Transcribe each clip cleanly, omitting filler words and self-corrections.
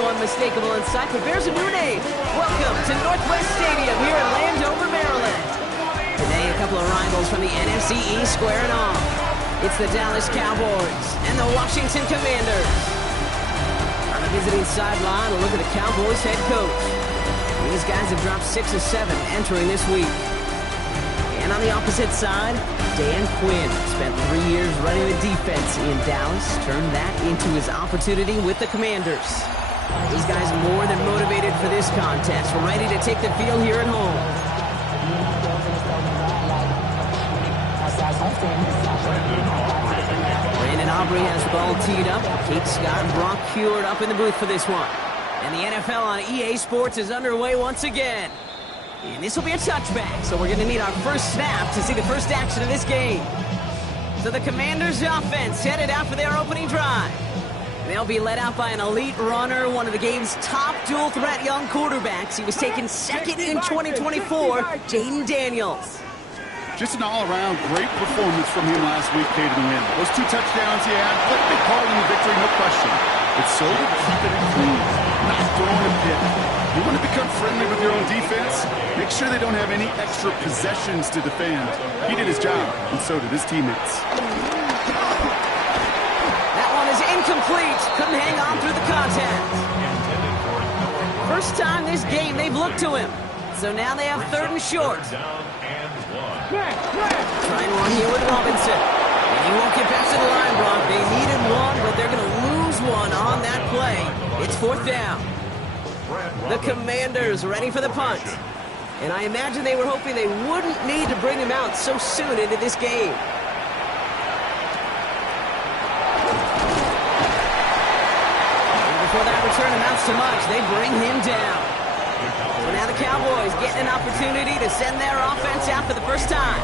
so unmistakable in sight, but bears a new name. Welcome to Northwest Stadium here in Landover, Maryland. Today, a couple of rivals from the NFC East squaring off. It's the Dallas Cowboys and the Washington Commanders. On the visiting sideline, a look at the Cowboys head coach. These guys have dropped 6 of 7 entering this week. And on the opposite side, Dan Quinn spent 3 years running the defense in Dallas, turned that into his opportunity with the Commanders. These guys more than motivated for this contest, ready to take the field here at home. Brandon Aubrey has the ball teed up. Kate Scott and Brock Heward up in the booth for this one. And the NFL on EA Sports is underway once again. And this will be a touchback, so we're going to need our first snap to see the first action of this game. So the Commanders' offense headed out for their opening drive. They'll be led out by an elite runner, one of the game's top dual-threat young quarterbacks. He was taken second in 2024, Jaden Daniels. Just an all-around great performance from him last week, Kate, to win. Those 2 touchdowns he had played a big part in the victory, no question. It's so to keep it clean, not throwing a pick. You want to become friendly with your own defense? Make sure they don't have any extra possessions to defend. He did his job, and so did his teammates. That one is incomplete. Couldn't hang on through the contact. First time this game they've looked to him. So now they have 3rd and short. Trying one here with Robinson. And he won't get back to the line, Brock. They needed one, but they're going to lose one on that play. It's 4th down. The Commanders ready for the punt. And I imagine they were hoping they wouldn't need to bring him out so soon into this game. And before that return amounts to much, they bring him down. So now the Cowboys getting an opportunity to send their offense out for the first time.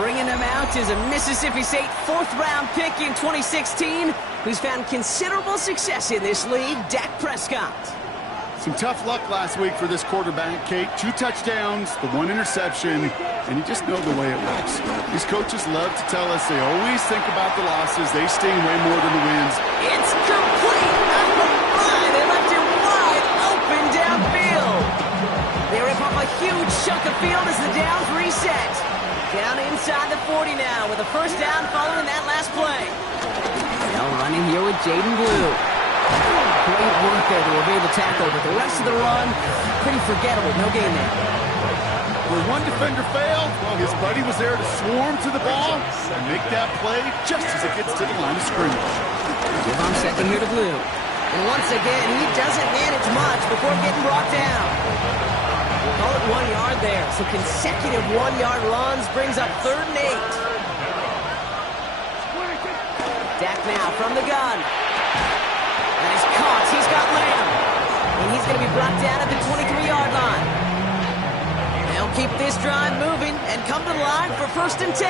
Bringing them out is a Mississippi State 4th-round pick in 2016, who's found considerable success in this league, Dak Prescott. Some tough luck last week for this quarterback, Kate. 2 touchdowns, the 1 interception, and you just know the way it works. These coaches love to tell us they always think about the losses. They sting way more than the wins. It's complete! They left it wide open downfield. They rip off a huge chunk of field as the downs reset. Down inside the 40 now with a first down following that last play. Now running here with Jaden Blue. Great work there to evade the tackle, but the rest of the run, pretty forgettable. No gain there. When one defender failed, well, his buddy was there to swarm to the ball and make that play just as it gets to the line of scrimmage. Give on second here to Blue. And once again, he doesn't manage much before getting brought down. Call it 1 yard there. So consecutive 1-yard runs brings up 3rd and 8. Dak now from the gun. That is caught. He's got Lamb. And he's going to be brought down at the 23-yard line. They'll keep this drive moving and come to the line for 1st and 10.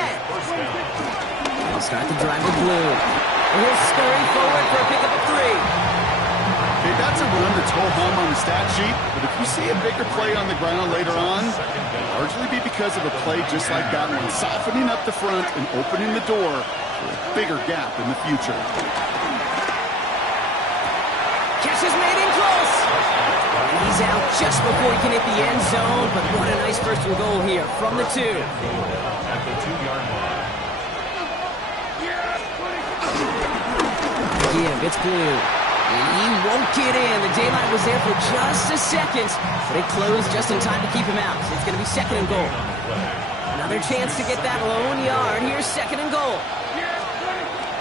They'll start the drive with Blue. And he'll scurry forward for a pickup of 3. Hey, that's a run that's go home on the stat sheet, but if you see a bigger play on the ground later on, it'll largely be because of a play just like that one, softening up the front and opening the door for a bigger gap in the future. Catch is made in close. And he's out just before he can hit the end zone, but what a nice first and goal here from the 2. At the 2-yard line. Give, it's Blue. He won't get in. The daylight was there for just a second, but it closed just in time to keep him out. It's going to be 2nd and goal. Another chance to get that lone yard. Here's 2nd and goal.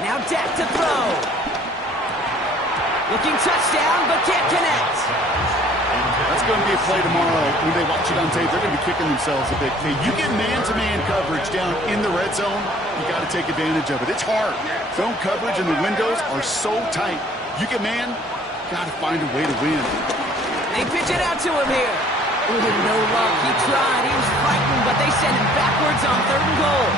Now Dak to throw. Looking touchdown, but can't connect. That's going to be a play tomorrow. When they watch it on tape, they're going to be kicking themselves a bit. Hey, you get man-to-man coverage down in the red zone, you got to take advantage of it. It's hard. Zone coverage and the windows are so tight. You get man, got to find a way to win. They pitch it out to him here. Ooh, no luck. He tried. He was fighting, but they send him backwards on 3rd and goal.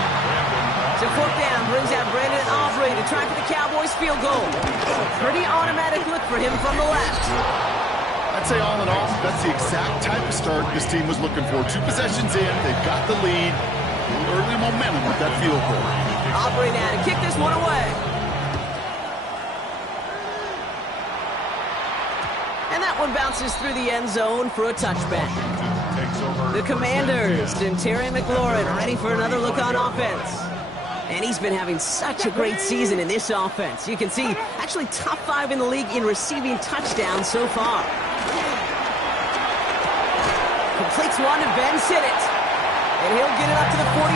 So 4th down brings out Brandon Aubrey to try for the Cowboys field goal. Pretty automatic look for him from the left. I'd say all in all, that's the exact type of start this team was looking for. 2 possessions in, they've got the lead. Early momentum with that field goal. Aubrey now to kick this one away. And And that one bounces through the end zone for a touchback. The Commanders and Terry McLaurin ready for another look on offense. And he's been having such a great season in this offense. You can see, actually top 5 in the league in receiving touchdowns so far. Completes one to Ben Sinnott. And he'll get it up to the 44.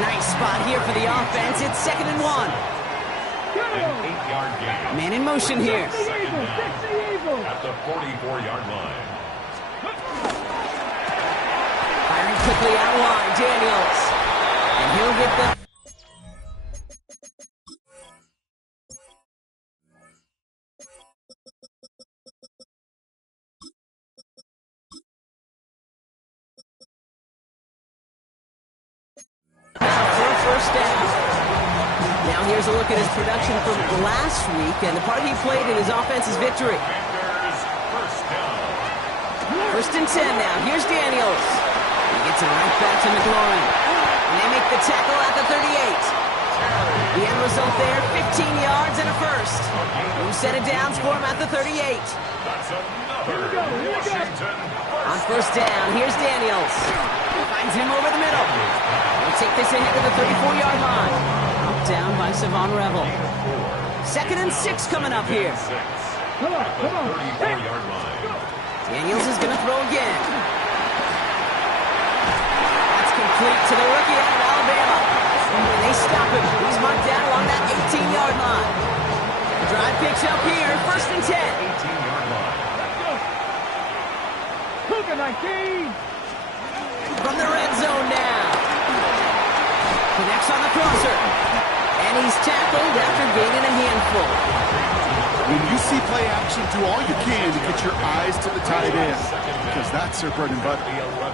Nice spot here for the offense. It's 2nd and 1. Man in motion here. At the 44-yard line. Firing quickly out wide, Daniels. And he'll get the... for a first down. Now here's a look at his production from last week and the part he played in his offense's victory. First and 10 now. Here's Daniels. He gets it right back to McLaurin. And they make the tackle at the 38. The end result there, 15 yards and a first. New set of downs for him at the 38. On first down, here's Daniels. Finds him over the middle. He'll take this ahead to the 34-yard line. Knocked down by Savon Revel. 2nd and 6 coming up here. Come on. 34-yard line. Daniels is going to throw again. That's complete to the rookie out of Alabama. And they stop him. He's marked down along that 18-yard line. The drive picks up here, 1st and 10. 18-yard line. From the red zone now. Connects on the crosser. And he's tackled after gaining a handful. When you see play action, do all you can to get your eyes to the tight end, because that's their bread and butter.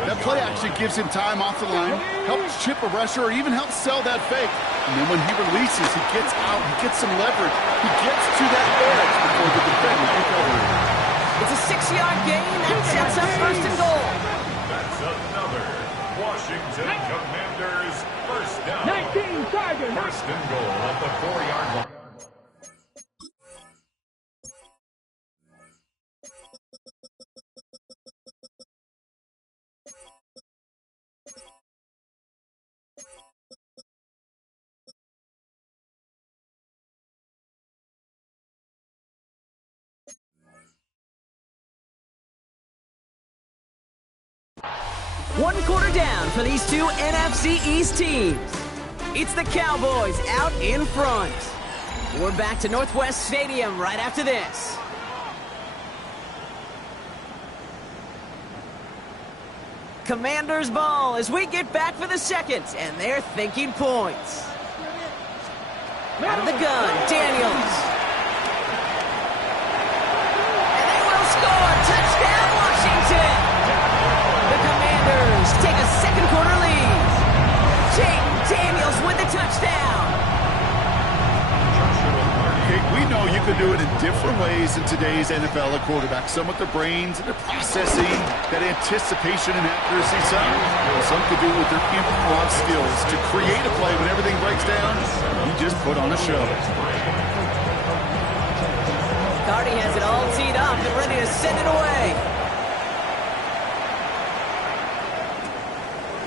That play action gives him time off the line, helps chip a rusher, or even helps sell that fake. And then when he releases, he gets out, he gets some leverage. He gets to that edge before the defender can cover him. It's a 6-yard gain. That sets up 1st and goal. That's another Washington Commanders first down. 19 Tigers. 1st and goal at the 4-yard line. One quarter down for these two NFC East teams. It's the Cowboys out in front. We're back to Northwest Stadium right after this. Commanders ball as we get back for the second, and they're thinking points. Out of the gun, Daniels. And they will score. Touchdown, Washington. The Commanders take a second quarter lead. Jaden Daniels with the touchdown. Okay, we know you can do it in different ways in today's NFL at quarterback. Some with their brains and their processing, that anticipation and accuracy. Some could do it with their improv skills to create a play when everything breaks down. You just put on a show. Cardi has it all teed up and ready to send it away.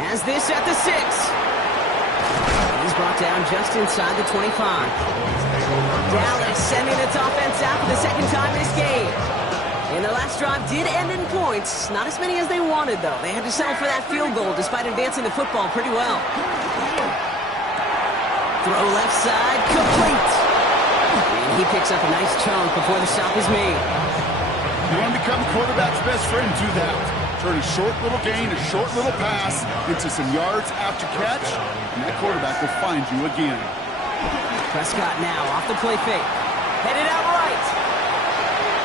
Has this at the 6. He's brought down just inside the 25. Dallas sending its offense out for the second time this game. And the last drive did end in points. Not as many as they wanted, though. They had to settle for that field goal despite advancing the football pretty well. Throw left side, complete. And he picks up a nice chunk before the stop is made. You want to become quarterback's best friend, do that. Turn a short little gain, a short little pass into some yards after catch, and that quarterback will find you again. Prescott now off the play fake. Headed out right.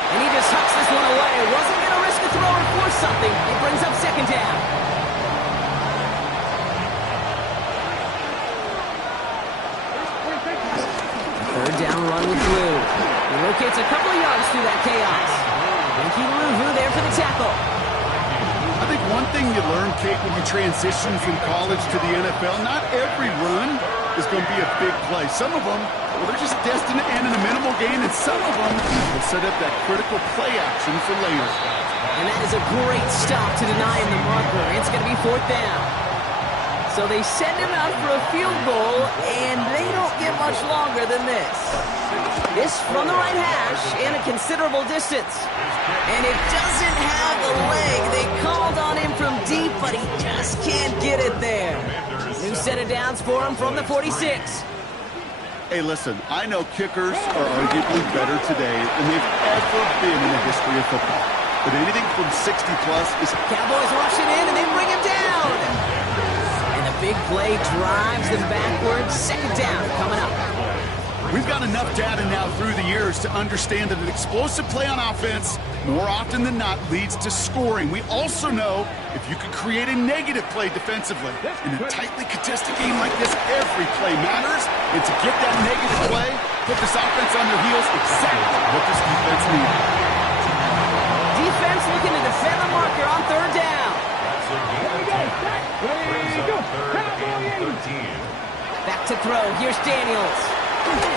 And he just hucks this one away. Wasn't going to risk a throw and force something. It brings up second down. Third down run with Blue. He locates a couple of yards through that chaos. Yankee Luvu there for the tackle. I think one thing you learn, Kate, when you transition from college to the NFL, not every run is going to be a big play. Some of them, well, they're just destined to end in a minimal gain, and some of them will set up that critical play action for later. And that is a great stop to deny him the marker. It's going to be 4th down. So they send him out for a field goal, and they don't get much longer than this. This from the right hash and a considerable distance. And it doesn't have the leg. They called on him from deep, but he just can't get it there. New set of downs for him from the 46. Hey, listen, I know kickers are arguably better today than they've ever been in the history of football. But anything from 60-plus is... Cowboys rush it in, and they bring him down. And the big play drives them backwards. 2nd down coming up. We've got enough data now through the years to understand that an explosive play on offense more often than not leads to scoring. We also know if you can create a negative play defensively. In a tightly contested game like this, every play matters. And to get that negative play, put this offense on their heels, exactly what this defense needs. Defense looking to defend the marker on 3rd down. Back to throw. Here's Daniels.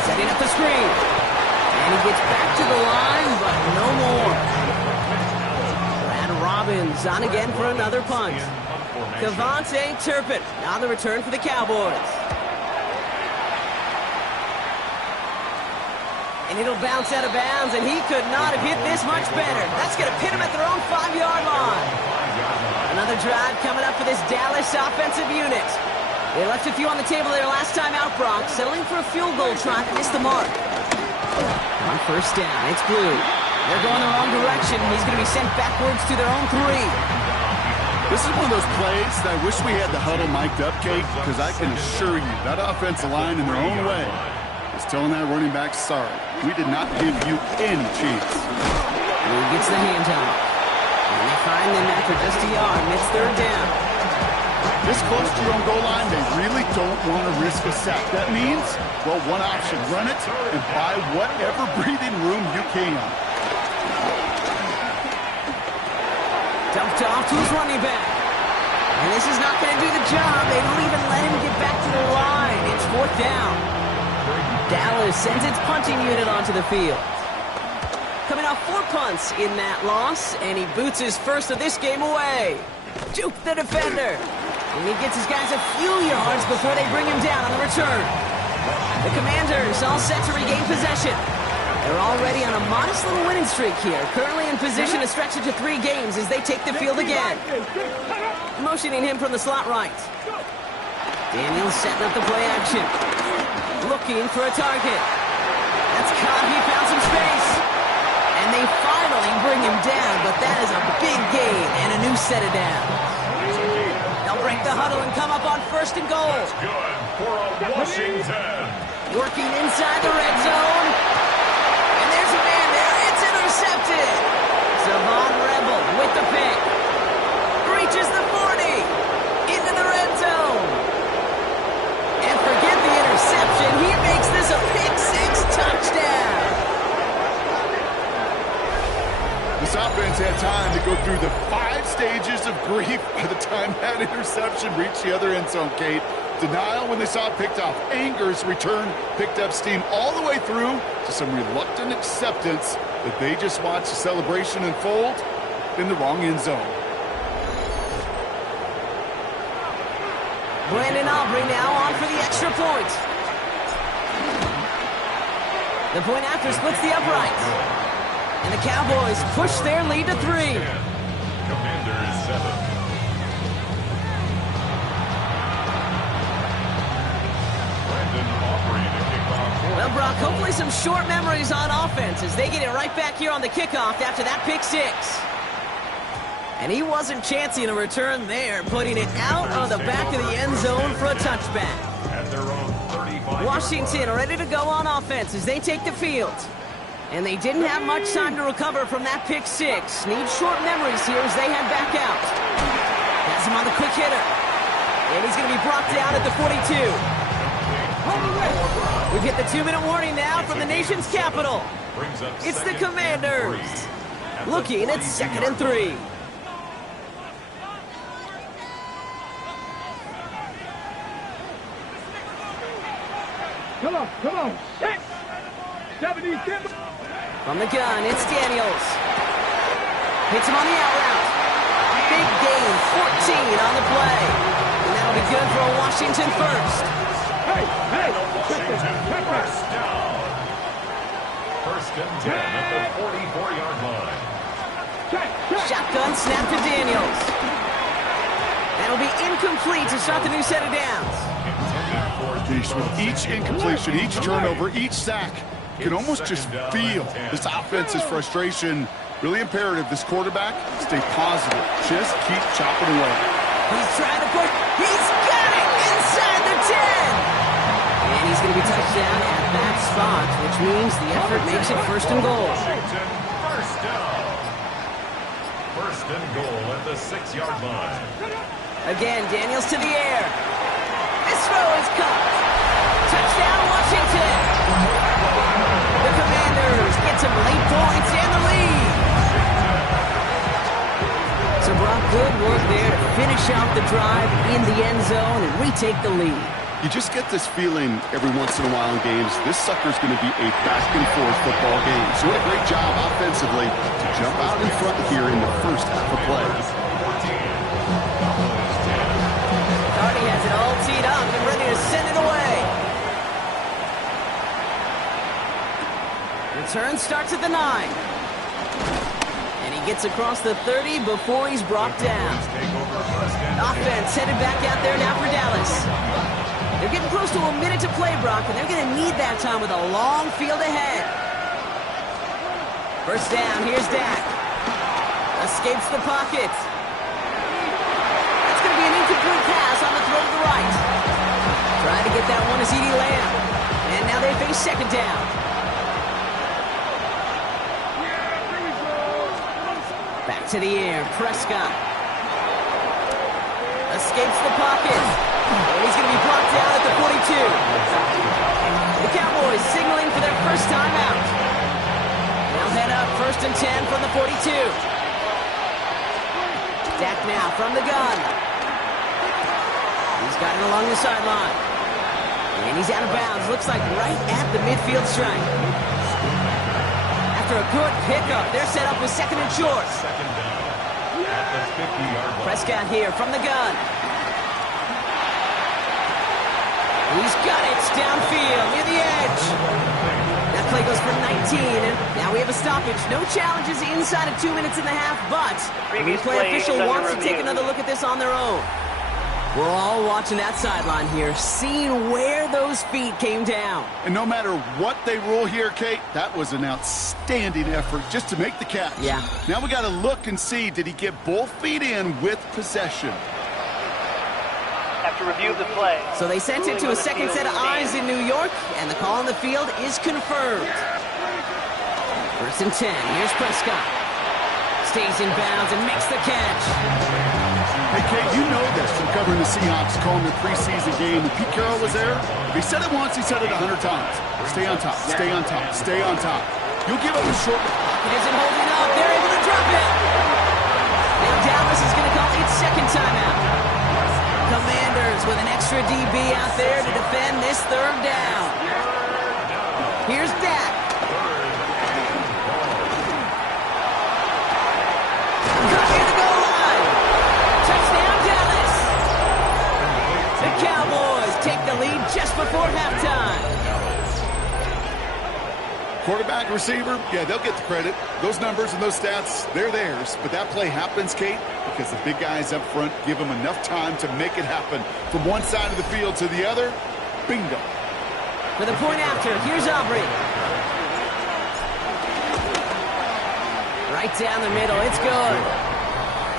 Setting up the screen. And he gets back to the line, but no more. Brad Robbins on again for another punt. Devontae Turpin on the return for the Cowboys. And it'll bounce out of bounds, and he could not have hit this much better. That's going to pin him at their own 5-yard line. Another drive coming up for this Dallas offensive unit. They left a few on the table there last time out, Brock, settling for a field goal try to miss the mark. On 1st down, it's Blue. They're going the wrong direction. He's going to be sent backwards to their own 3. This is one of those plays that I wish we had the huddle mic'd up, Kate, because I can assure you that offensive line in their own way is telling that running back, sorry, we did not give you any chance. Blue gets the handoff. And they find them after just a yard, and it's 3rd down. This close to your own goal line, they really don't want to risk a sack. That means, well, one option, run it and buy whatever breathing room you can. Dumped off to his running back. And this is not going to do the job. They don't even let him get back to the line. It's 4th down. Dallas sends its punting unit onto the field. Coming off 4 punts in that loss, and he boots his first of this game away. Juke the defender. And he gets his guys a few yards before they bring him down on the return. The Commanders all set to regain possession. They're already on a modest little winning streak here, currently in position to stretch it to 3 games as they take the field again. Motioning him from the slot right. Daniels setting up the play action. Looking for a target. That's caught. He found some space. And they finally bring him down, but that is a big gain and a new set of downs. They'll break the huddle and come up on 1st and goal. That's good for a Washington. Working inside the red zone. And there's a man there. It's intercepted. Savon Rebel with the pick. Reaches the 40. Into the red zone. And forget the interception. He makes this a pick-6 touchdown. This offense had time to go through the 5 stages of grief by the time that interception reached the other end zone, Kate. Denial when they saw it picked off. Anger's return picked up steam all the way through to some reluctant acceptance that they just watched the celebration unfold in the wrong end zone. Brandon Aubrey now on for the extra point. The point after splits the uprights. And the Cowboys push their lead to 3. Commanders 7. Brandon Aubrey to kick off. Well, Brock, hopefully some short memories on offense as they get it right back here on the kickoff after that pick-6. And he wasn't chancing a return there, putting it out of the back of the end zone for a touchback. At their own 35. Washington ready to go on offense as they take the field. And they didn't have much time to recover from that pick-6. Need short memories here as they head back out. Has him on the quick hitter. And he's going to be brought down at the 42. We've hit the 2-minute warning now from the nation's capital. It's the Commanders. Looking at 2nd and 3. Come on. Set. 77. From the gun, it's Daniels. Hits him on the out route. Big gain, 14 on the play. And that'll be good for a Washington first. Hey. Washington first down. First and 10 at the 44-yard line. Shotgun snap to Daniels. That'll be incomplete to start the new set of downs. With each incompletion, each turnover, each sack, you can almost just feel this offense's frustration. Really imperative this quarterback stay positive. Just keep chopping away. He's trying to push. He's got it inside the 10. And he's going to be touched down at that spot, which means the effort makes it first and goal. Washington first down. First and goal at the 6-yard line. Again, Daniels to the air. This throw is caught. Touchdown, Washington. The Commanders get some late points and the lead. So, Brock, good work there to finish out the drive in the end zone and retake the lead. You just get this feeling every once in a while in games. This sucker's going to be a back-and-forth football game. So what a great job offensively to jump out in front here in the first half of play. Hardy has it all teed up and ready to send it away. Return starts at the 9. And he gets across the 30 before he's brought down. Offense headed back out there now for Dallas. They're getting close to a minute to play, Brock, and they're going to need that time with a long field ahead. First down, here's Dak. Escapes the pocket. That's going to be an incomplete pass on the throw to the right. Trying to get that one to CeeDee Lamb. And now they face second down. Back to the air, Prescott. Escapes the pocket. And he's going to be blocked down at the 42. The Cowboys signaling for their first time out. Now head up, first and 10 from the 42. Dak now from the gun. He's got it along the sideline. And he's out of bounds. Looks like right at the midfield stripe. After a good pickup, they're set up with second and short. Second down at the 50-yard line. Prescott here from the gun. He's got it downfield near the edge. That play goes for 19. And now we have a stoppage. No challenges inside of 2 minutes and a half, but the replay official wants to take another look at this on their own. We're all watching that sideline here, seeing where those feet came down. And no matter what they rule here, Kate, that was an outstanding effort just to make the catch. Yeah. Now we got to look and see, did he get both feet in with possession? After review of the play. So they sent it to a second set of eyes in New York, and the call on the field is confirmed. First and 10, here's Prescott. Stays in bounds and makes the catch. Hey, Kate, you know this from covering the Seahawks, calling the preseason game. When Pete Carroll was there, if he said it once, he said it 100 times. Stay on top, stay on top, stay on top. You'll give up a short... It isn't holding up. They're able to drop it. Now Dallas is going to call its second timeout. Commanders with an extra DB out there to defend this third down. Here's Dak. Crossing the goal line. Touchdown, Dallas. The Cowboys take the lead just before halftime. Quarterback, receiver, yeah, they'll get the credit. Those numbers and those stats, they're theirs. But that play happens, Kate, because the big guys up front give them enough time to make it happen. From one side of the field to the other, bingo. For the point after, here's Aubrey. Right down the middle, it's good.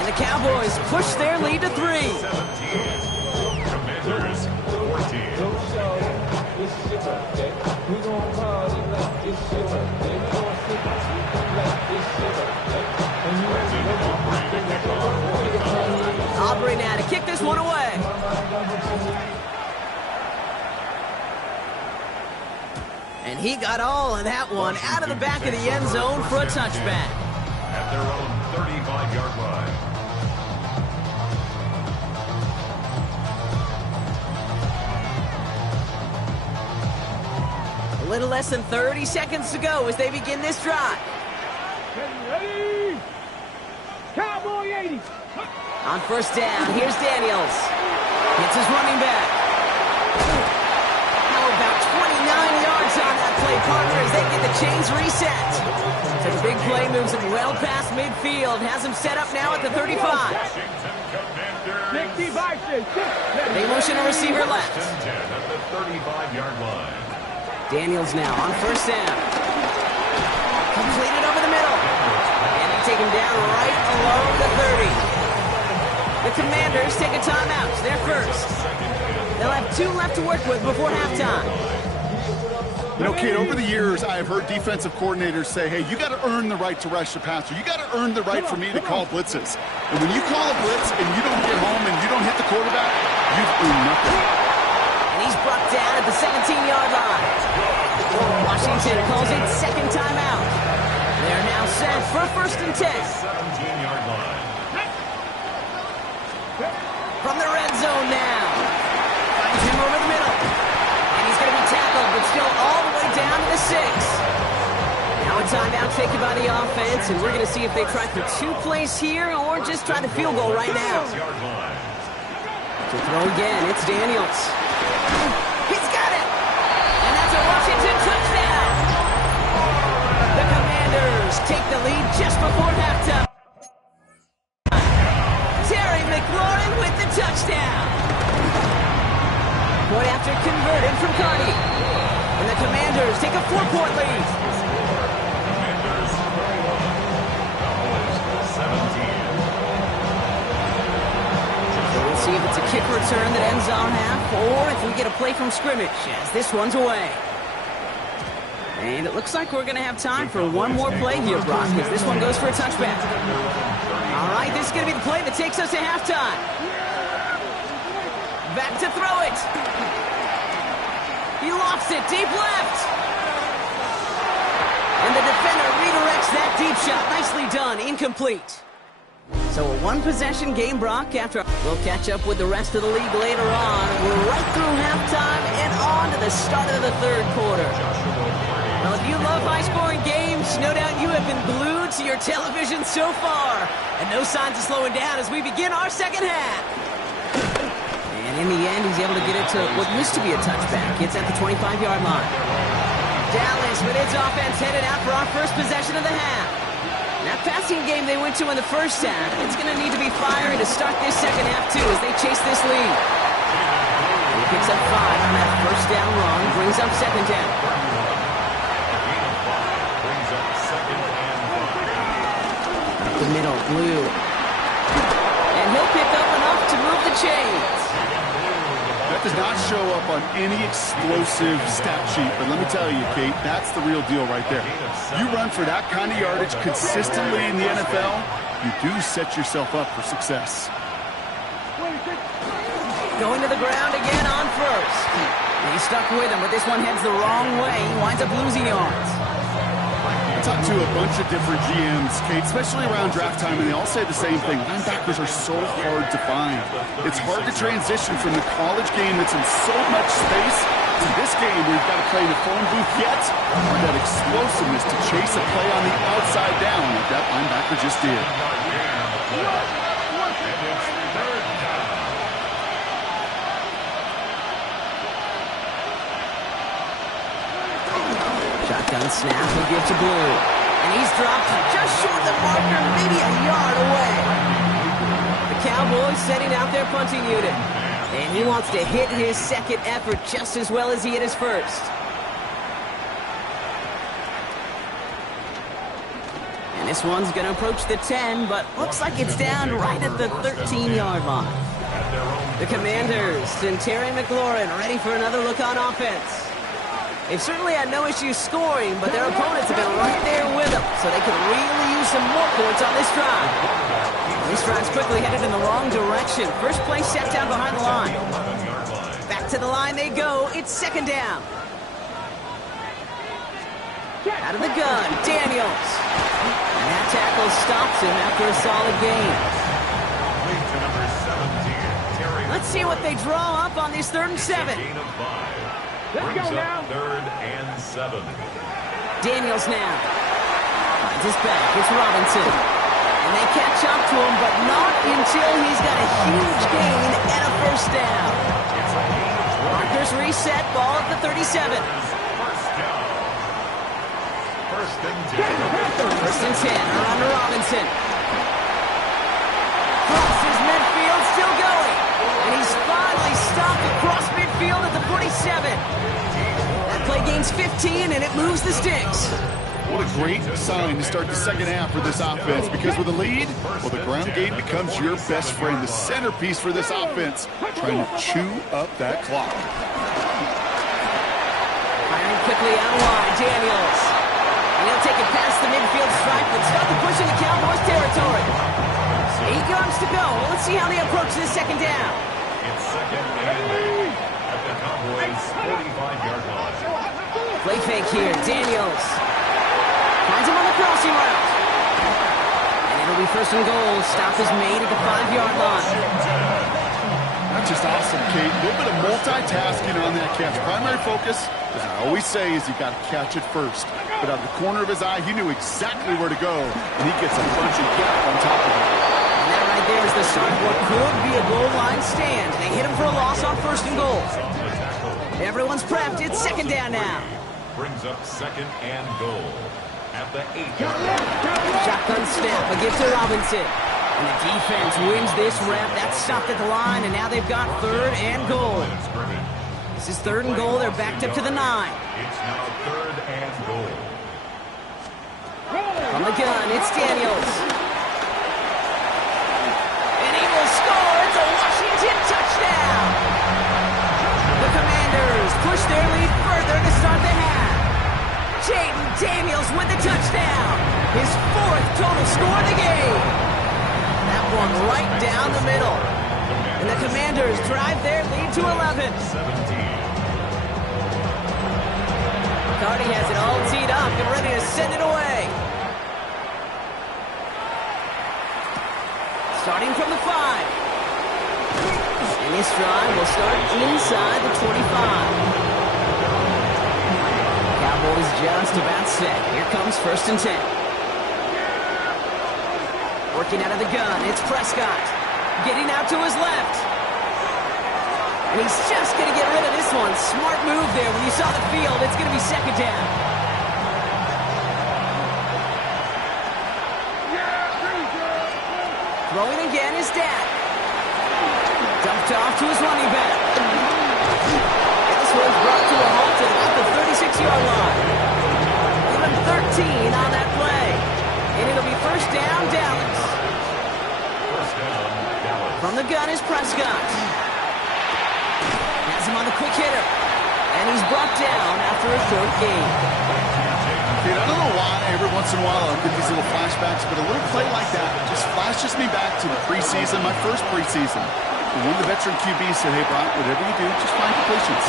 And the Cowboys push their lead to 3. 17. Commanders 14. Aubrey now to kick this one away. And he got all of that one out of the back of the end zone for a touchback. At their own 35-yard line. little less than 30 seconds to go as they begin this drive. Ready? Cowboy 80. On first down, here's Daniels. Hits his running back. How about 29 yards on that play, partner, as they get the chains reset. So the big play moves him well past midfield. Has him set up now at the 35. 65. They motion a receiver left. 10 at the 35-yard line. Daniels now on first down. Completed over the middle. And they take him down right along the 30. The Commanders take a timeout. They're first. They'll have 2 left to work with before halftime. You know, Kate, over the years, I have heard defensive coordinators say, hey, you got to earn the right to rush the passer. You got to earn the right for me to call blitzes. And when you call a blitz and you don't get home and you don't hit the quarterback, you've earned nothing. And he's brought down at the 17-yard line. Washington calls it second timeout. They're now set for first and 10. 17-yard line. From the red zone now. Finds him over the middle. And he's going to be tackled, but still all the way down to the 6. Now a timeout taken by the offense, and we're going to see if they try for 2 plays here or just try the field goal right now. To throw again, it's Daniels. He's got it! And that's a Washington touchdown! The Commanders take the lead just before halftime. McLaurin with the touchdown. Point after converted from Carney. And the Commanders take a 4-point lead. Commanders 21. Cowboys 17. So we'll see if it's a kick return that ends our half or if we get a play from scrimmage as this one's away. And it looks like we're going to have time for one more play here, Brock, because this one goes for a touchback. All right, this is going to be the play that takes us to halftime. Back to throw it. He lofts it deep left. And the defender redirects that deep shot. Nicely done. Incomplete. So a one-possession game, Brock, after we'll catch up with the rest of the league later on. We're right through halftime and on to the start of the third quarter. Well, if you love high-scoring games, no doubt you have been glued to your television so far. And no signs of slowing down as we begin our second half. And in the end, he's able to get it to what used to be a touchback. It's at the 25-yard line. Dallas with its offense headed out for our first possession of the half. That passing game they went to in the first half, it's going to need to be fiery to start this second half, too, as they chase this lead. He picks up 5 on that first down run, brings up second down. The middle, Blue. And he'll pick up enough to move the chains. That does not show up on any explosive stat sheet, but let me tell you, Kate, that's the real deal right there. You run for that kind of yardage consistently in the NFL, you do set yourself up for success. Going to the ground again on first. He's stuck with him, but this one heads the wrong way. He winds up losing yards. I talked to a bunch of different GMs, Kate, especially around draft time, and they all say the same thing. Linebackers are so hard to find. It's hard to transition from the college game that's in so much space to this game where you've got to play in the phone booth yet, or that explosiveness to chase a play on the outside down like that linebacker just did. Shotgun snap, he'll give to Blue. And he's dropped just short of the marker, maybe a yard away. The Cowboys setting out their punting unit. And he wants to hit his second effort just as well as he hit his first. And this one's going to approach the 10, but looks like it's down right at the 13-yard line. The Commanders and Terry McLaurin ready for another look on offense. They've certainly had no issues scoring, but their opponents have been right there with them, so they could really use some more points on this drive. This drive's quickly headed in the wrong direction. First play set down behind the line. Back to the line they go. It's second down. Out of the gun, Daniels. And that tackle stops him after a solid gain. Let's see what they draw up on this 3rd and 7. Brings up 3rd and 7. Daniels now. Finds his back. It's Robinson. And they catch up to him, but not until he's got a huge gain and a first down. It's a gain of 20. Markers reset. Ball at the 37. First down. 1st and 10. 1st and 10. Around to Robinson. Crosses midfield, still going. And he's finally stopped across midfield at the 47. That play gains 15, and it moves the sticks. What a great sign to start the second half for this offense, because with a lead, well, the ground game becomes your best friend, the centerpiece for this offense, trying to chew up that clock. Firing quickly out wide, Daniels. And he'll take it past the midfield stripe and start the push into Cowboys territory. 8 yards to go. Let's see how they approach this second down. It's 2nd and 8 at the Cowboys' 45-yard line. Play fake here, Daniels. Finds him on the crossing route. And it'll be 1st and goal. Stop is made at the 5-yard line. That's just awesome, Kate. A little bit of multitasking on that catch. Primary focus, as I always say, is you got to catch it first. But out of the corner of his eye, he knew exactly where to go, and he gets a bunch of gap on top of it. And that right there is the start of what could be a goal line stand. They hit him for a loss on 1st and goal. Everyone's prepped. It's 2nd down now. Brings up 2nd and goal at the 8-yard line. Shotgun snap, a give to Robinson. And the defense wins this rep. That's stopped at the line, and now they've got 3rd and goal. This is 3rd and goal. They're backed up to the 9. It's now 3rd and goal. From the gun, it's Daniels. And he will score. It's a Washington touchdown. The Commanders push their lead further to start the half. Jaden Daniels with the touchdown. His 4th total score of the game. That one right down the middle. And the Commanders drive their lead to 11. 17. Cardi has it all teed up and ready to send it away. Starting from the 5. And this drive will start inside the 25. Cowboys just about set. Here comes 1st and 10. Working out of the gun, it's Prescott. Getting out to his left. And he's just going to get rid of this one. Smart move there. When you saw the field, it's going to be 2nd down. Throwing again is Dak. Dumped off to his running back. And this one's brought to a halt at about the 36-yard line. Even 13 on that play. And it'll be 1st down, Dallas. 1st down, Dallas. From the gun is Prescott. Has him on the quick hitter. And he's brought down after a short gain. Kate, I don't know why every once in a while I'll get these little flashbacks, but a little play like that just flashes me back to the preseason, my first preseason. And one of the veteran QBs said, hey, Brock, whatever you do, just find completions.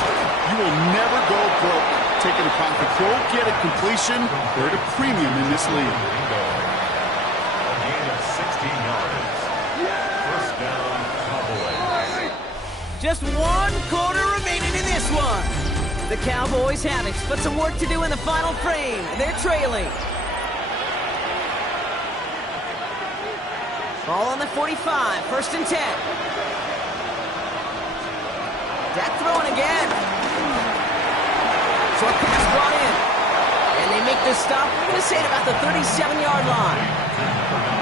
You will never go broke taking a profit. Go get a completion. They're at a premium in this league. A gain of 16 yards. 1st down, Cowboys. Just 1 quarter remaining in this one. The Cowboys have it, but some work to do in the final frame. They're trailing. Ball on the 45, 1st and 10. Dak throwing again. Short pass brought in. And they make the stop, I'm going to say at about the 37-yard line.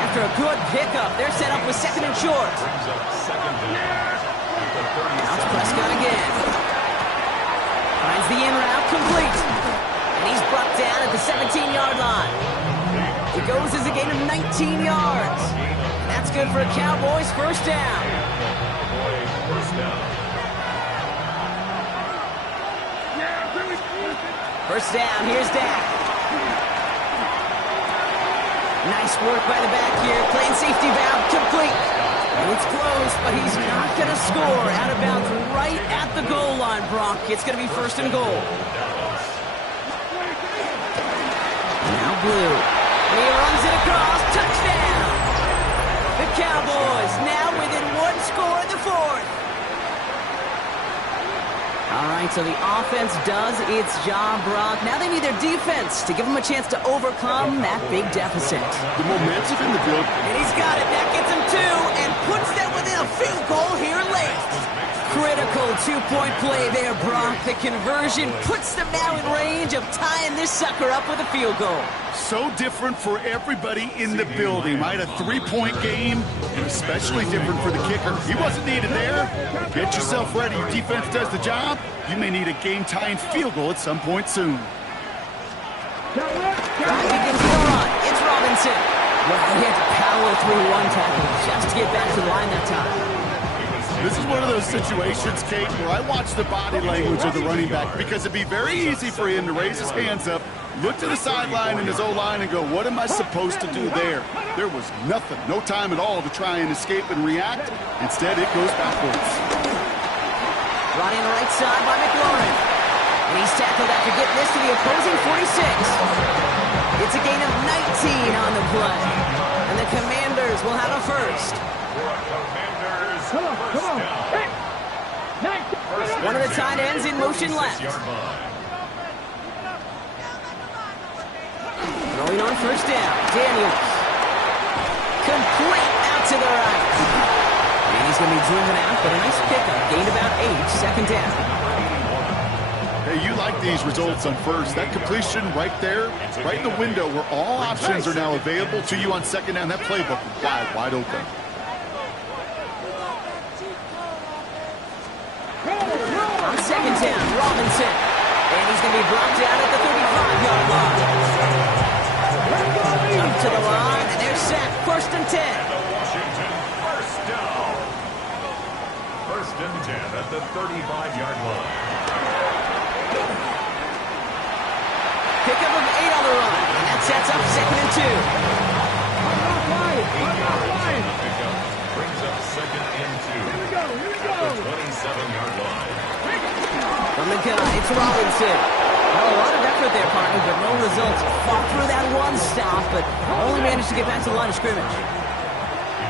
After a good pickup, they're set up with 2nd and short. Brings up 2nd down at the 37. Now it's Prescott again. Finds the in route complete. And he's brought down at the 17-yard line. It goes as a gain of 19 yards. And that's good for a Cowboys 1st down. Cowboys 1st down. 1st down, here's Dak. Nice work by the back here. Playing safety valve complete. And it's close, but he's not going to score. Out of bounds right at the goal line, Brock. It's going to be 1st and goal. Now Blue. And he runs it across. Touchdown. The Cowboys now within 1 score in the 4th. All right, right, so the offense does its job, Brock. Now they need their defense to give them a chance to overcome that big deficit. The momentum in the build. And he's got it. That gets him two and puts them within a field goal here late. Critical two-point play there, Brock. The conversion puts them now in range of tying this sucker up with a field goal. So different for everybody in the building, right? A three-point game, and especially different for the kicker. He wasn't needed there. Get yourself ready. Your defense does the job. You may need a game-tying field goal at some point soon. Drive begins to run. It's Robinson. Well, he had to power through one tackle just to get back to the line that time. This is one of those situations, Kate, where I watch the body language of the running back because it'd be very easy for him to raise his hands up, look to the sideline in his O-line and go, what am I supposed to do there? There was nothing, no time at all to try and escape and react. Instead, it goes backwards. Brought in the right side by McLaurin. And he's tackled after getting this to the opposing 46. It's a gain of 19 on the play. And the Commanders will have a first. Come on. Hey. One of the tight ends in motion left. Throwing on first down. Daniels. Complete out to the right. And he's going to be driven out, but a nice pickup. Gained about 8, second down. Hey, you like these results on first. That completion right there, right in the window where all options are now available to you on second down. That playbook wide open. On second down, Robinson. And he's going to be brought down at the 35-yard line. Up to the line, and they're set. First and 10. Washington, first down. First and 10 at the 35-yard line. Pickup of 8 on the run, and that sets up second and 2. Pickup brings up second and 2. At the 27-yard line. From the gun, it's Robinson. Well, a lot of effort there, partner, but no results. Fought through that one stop, but only managed to get back to the line of scrimmage.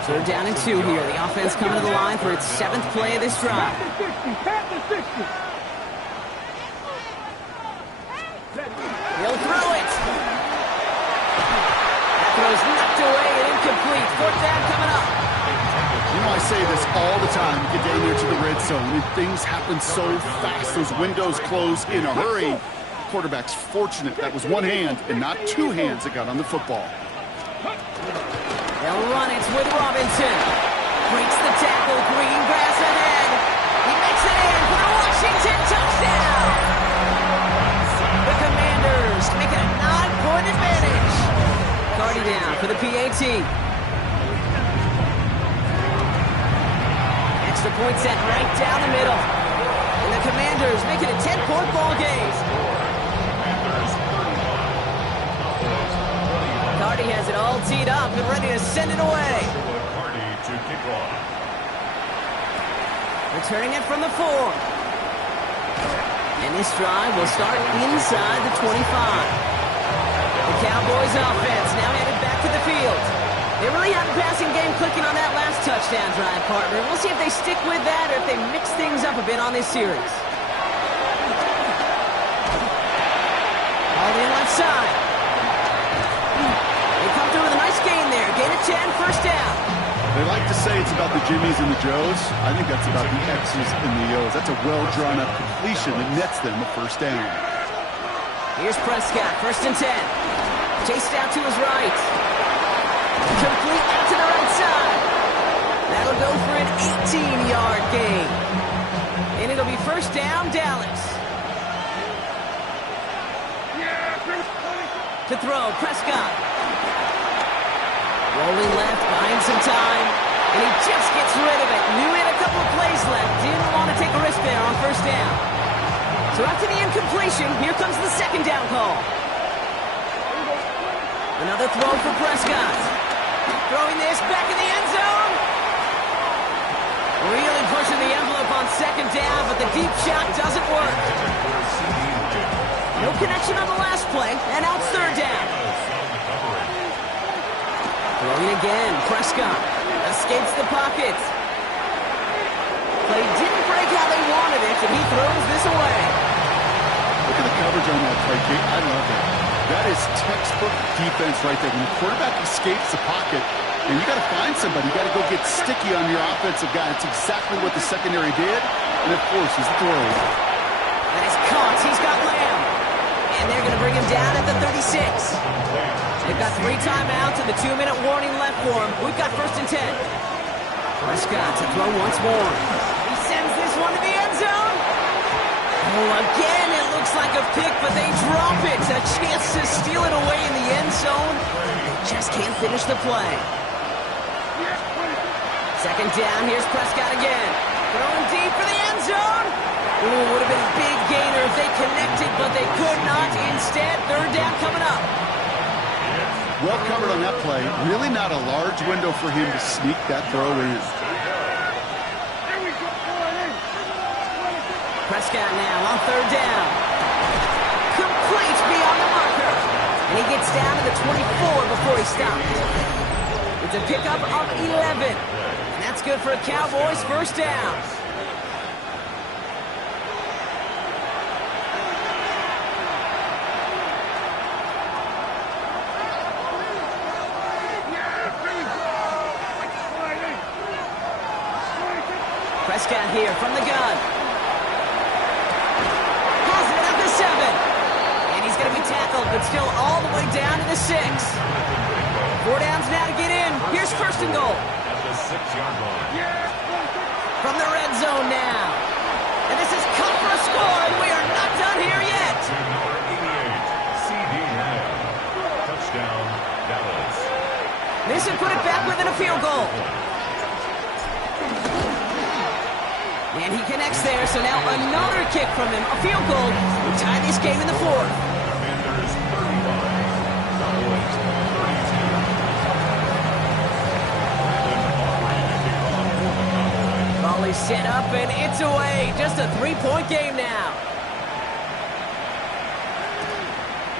So they're down in 2 here. The offense coming to the line for its 7th play of this drive. He'll throw it. That throw's knocked away and incomplete. Fourth down coming up. You know, I say this all the time. You get down here to the red zone, and things happen so fast. Those windows close in a hurry. The quarterback's fortunate that was one hand and not two hands that got on the football. They'll run it with Robinson. Breaks the tackle. Green grass ahead. He makes it in for the Washington touchdown. The Commanders make it a 9-point advantage. Carty down for the PAT. Extra point set right down the middle. And the Commanders make it a 10-point ball game. Carty has it all teed up and ready to send it away. Carty to kick off. Returning it from the 4. And this drive will start inside the 25. The Cowboys offense now headed back to the field. They really have a passing game clicking on that last touchdown drive, partner. We'll see if they stick with that or if they mix things up a bit on this series. All in left side. They come through with a nice gain there. Gain of 10, first down. They like to say it's about the Jimmies and the Joes. I think that's about the X's and the O's. That's a well-drawn-up completion that nets them a first down. Here's Prescott, first and 10. Chased out to his right. Complete out to the right side. That'll go for an 18-yard gain. And it'll be first down, Dallas. To throw, Prescott. Rolling left, buying some time. And he just gets rid of it. Knew he had a couple of plays left. Didn't want to take a risk there on first down. So after the incompletion, here comes the second down call. Another throw for Prescott. Throwing this back in the end zone. Really pushing the envelope on second down, but the deep shot doesn't work. No connection on the last play, and now it's third down. Throwing again, Prescott escapes the pocket. Play didn't break how they wanted it, and he throws this away. coverage on that play, Jake. I love that. That is textbook defense right there. When the quarterback escapes the pocket, and you got to find somebody. You got to go get sticky on your offensive guy. It's exactly what the secondary did, and of course, his throw. And he's caught. He's got Lamb. And they're going to bring him down at the 36. They've got 3 timeouts and the 2-minute warning left for him. We've got 1st and 10. Prescott to throw once more. He sends this one to the end zone. Oh, again, it looks like a pick, but they drop it. A chance to steal it away in the end zone. They just can't finish the play. 2nd down, here's Prescott again. Throwing deep for the end zone. Ooh, would have been a big gainer if they connected, but they could not. Instead, 3rd down coming up. Well covered on that play. Really not a large window for him to sneak that throw in. Prescott now on 3rd down. Complete beyond the marker. And he gets down to the 24 before he stopped. It's a pickup of 11. And that's good for a Cowboys 1st down. Prescott here from the gun. Has it at the 7. And he's going to be tackled, but still all the way down to the 6. 4 downs now to get in. Here's 1st and goal. At the 6-yard line. From the red zone now. And this is cut for a score, and we are not done here yet. To number 88, C.D. Lamb. Touchdown, Dallas. This would put it back within a field goal. And he connects there, so now another kick from him. A field goal will tie this game in the 4th. Commanders 35, Cowboys 32. Ball is set up, and it's away. Just a 3-point game now.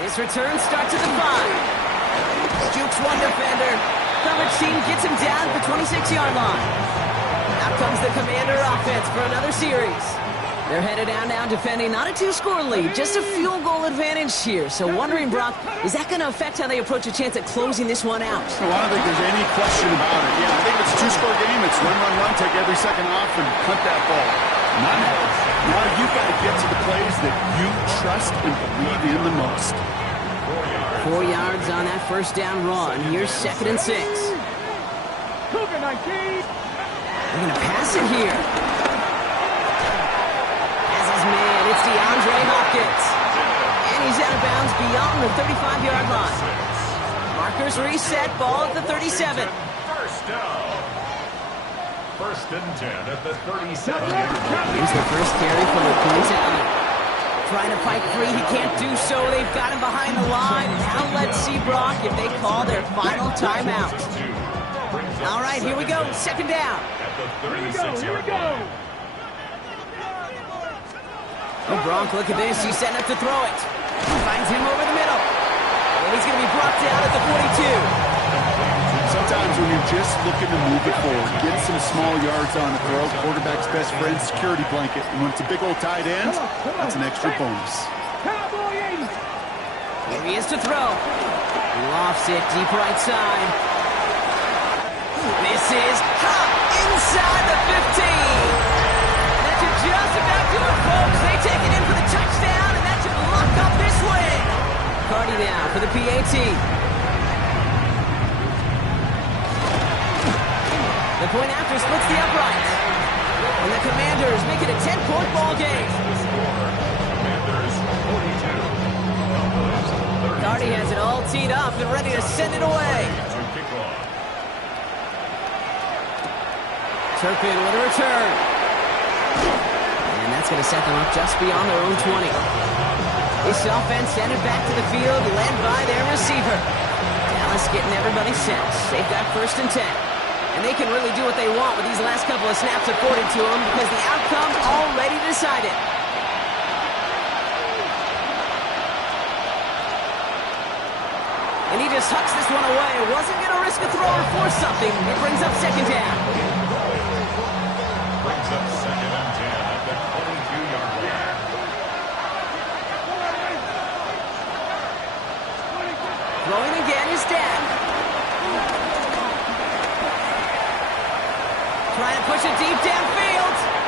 This return starts at the 5. Jukes one defender. Coverage team gets him down at the 26-yard line. Out comes the Commander offense for another series. They're headed down now defending not a 2-score lead, just a field goal advantage here. So wondering, Brock, is that going to affect how they approach a chance at closing this one out? Well, I don't think there's any question about it. Yeah, I think it's a 2-score game. It's run, take every second off and punt that ball. Now you've got to get to the plays that you trust and believe in the most. 4 yards on that 1st down run. Here's 2nd and 6. They're going to pass it here. As his man, it's DeAndre Hopkins. And he's out of bounds beyond the 35-yard line. Markers reset, ball at the 37. 1st down. 1st and 10 at the 37-yard line. Here's the first carry from the Queens Alley. Trying to fight free, he can't do so. They've got him behind the line. Now let's see, Brock, if they call their final timeout. All right, here we go. 2nd down. At the 36-yard line. Oh, Gronk, look at this. He's setting up to throw it. Finds him over the middle. And he's going to be brought down at the 42. Sometimes when you're just looking to move it forward, get some small yards on the throw, quarterback's best friend, security blanket. And when it's a big old tight end, that's an extra bonus. Here he is to throw. Lofts it deep right side. This is hot inside the 15. That should just about do it, folks. They take it in for the touchdown, and that should lock up this win. Cardi now for the PAT. The point after splits the uprights. And the Commanders make it a 10-point ball game. Commanders 42. Cardi has it all teed up and ready to send it away. To kick off. Turpin with a return. And that's going to set them up just beyond their own 20. This offense sent it back to the field, led by their receiver. Dallas getting everybody set. They've got 1st and 10. And they can really do what they want with these last couple of snaps afforded to them because the outcome already decided. And he just hucks this one away. Wasn't going to risk a throw or force something. It brings up 2nd down. Brings up 2nd and 10 at the 22-yard line. Trying to push it deep downfield.